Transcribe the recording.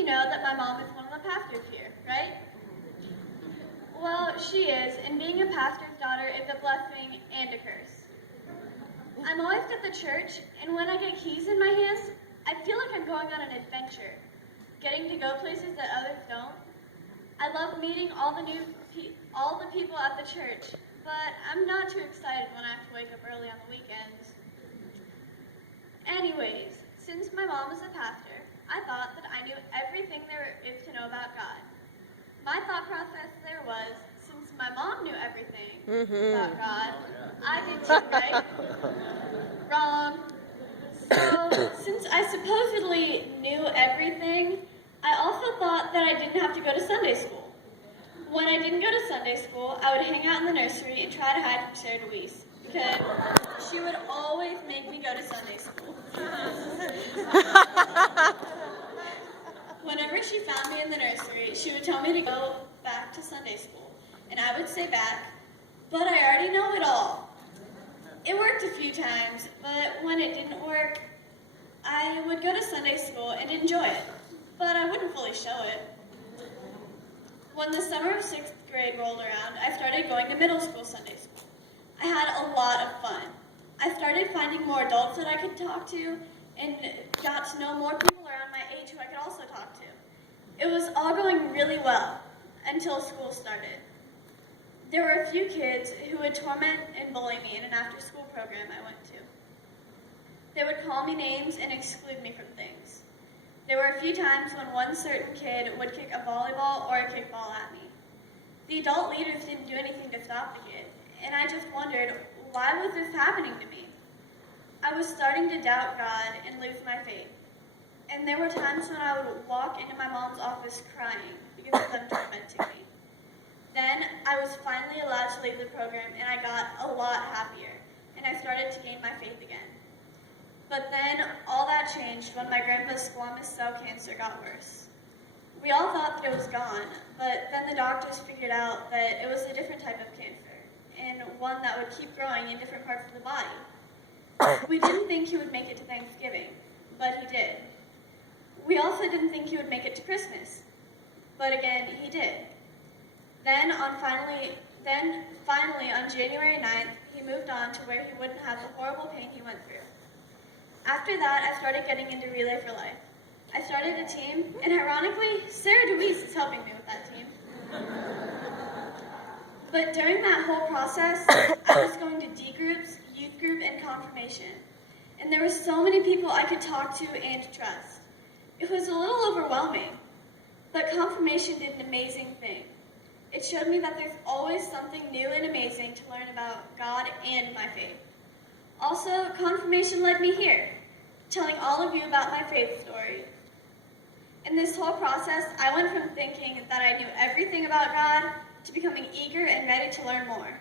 you know that my mom is one of the pastors here, right? Well, she is, and being a pastor's daughter is a blessing and a curse. I'm always at the church, and when I get keys in my hands, I feel like I'm going on an adventure, getting to go places that others don't. I love meeting all the people at the church, but I'm not too excited when I have to wake up early on the weekends. Anyways, since my mom is a pastor, I thought that I knew everything there is to know about God. My thought process there was, since my mom knew everything about God, I did too, right? Wrong. So, since I supposedly knew everything, I also thought that I didn't have to go to Sunday school. When I didn't go to Sunday school, I would hang out in the nursery and try to hide from Sarah Louise, because she would always make me go to Sunday school. Whenever she found me in the nursery, she would tell me to go back to Sunday school, and I would say back, but I already know it all. It worked a few times, but when it didn't work, I would go to Sunday school and enjoy it, but I wouldn't fully show it. When the summer of 6th grade rolled around, I started going to middle school Sunday school. I had a lot of fun. I started finding more adults that I could talk to, and got to know more people around my age who I could also talk to. It was all going really well until school started. There were a few kids who would torment and bully me in an after-school program I went to. They would call me names and exclude me from things. There were a few times when one certain kid would kick a volleyball or a kickball at me. The adult leaders didn't do anything to stop the kid, and I just wondered, why was this happening to me? I was starting to doubt God and lose my faith. And there were times when I would walk into my mom's office crying because of them tormenting me. Then I was finally allowed to leave the program, and I got a lot happier, and I started to gain my faith again. But then all that changed when my grandpa's squamous cell cancer got worse. We all thought that it was gone, but then the doctors figured out that it was a different type of cancer, and one that would keep growing in different parts of the body. We didn't think he would make it to Thanksgiving, but he did. We also didn't think he would make it to Christmas, but again, he did. Then finally on January 9th, he moved on to where he wouldn't have the horrible pain he went through. After that, I started getting into Relay for Life. I started a team, and ironically, Sarah DeWeese is helping me with that team. But during that whole process, I was going to D groups, youth group, and confirmation. And there were so many people I could talk to and trust. It was a little overwhelming, but confirmation did an amazing thing. It showed me that there's always something new and amazing to learn about God and my faith. Also, confirmation led me here, telling all of you about my faith story. In this whole process, I went from thinking that I knew everything about God to becoming eager and ready to learn more.